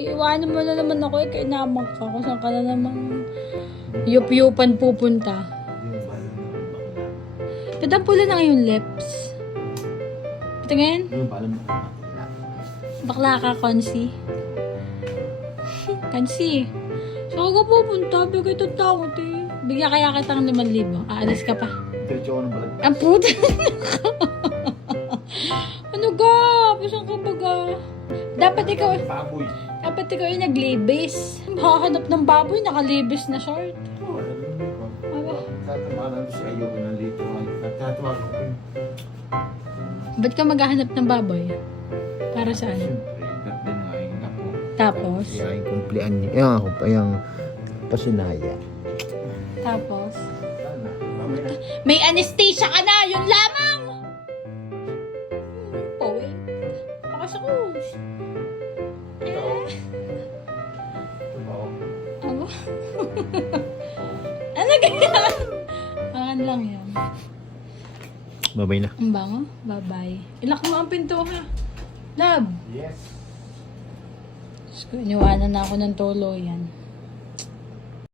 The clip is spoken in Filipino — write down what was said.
Iiwanan mo na naman ako eh. Kainamang ka. Kung saan ka na naman yup-yupan pupunta. Ba't ang pula na ngayong lips? Patingin? Yung pala mo. Bakla ka, Konsi. Konsi. Saan ka pupunta? Bigay itong takot eh. Bigyan kaya kitang 5,000. Aalis ka pa. Diretso ko ng balag. Ang puta. Ano ga? Pasang ka ba ga? Dapat ikaw ay naglibis. Hahanap ng baboy, nakalibis na short. Oo, alam mo ko. Tatamaan siya ayoko ng lito. Nagtatawa ko. Ba't ka maghahanap ng baboy? Para saan? Siyempre, birthday na nga yung apo. Tapos? Kaya yung kumplian niya. Yung pasinaya. Tapos? Sana. Mamaya. May anesthesia ka na! Yun lamang! Poet. Pakasakus. Ano? Ano ganyan? Akan lang yan. Babay na. Ang bango? Bye-bye. Ilak mo ang pinto ha. Love! Yes. Iniwanan na ako ng tolo yan.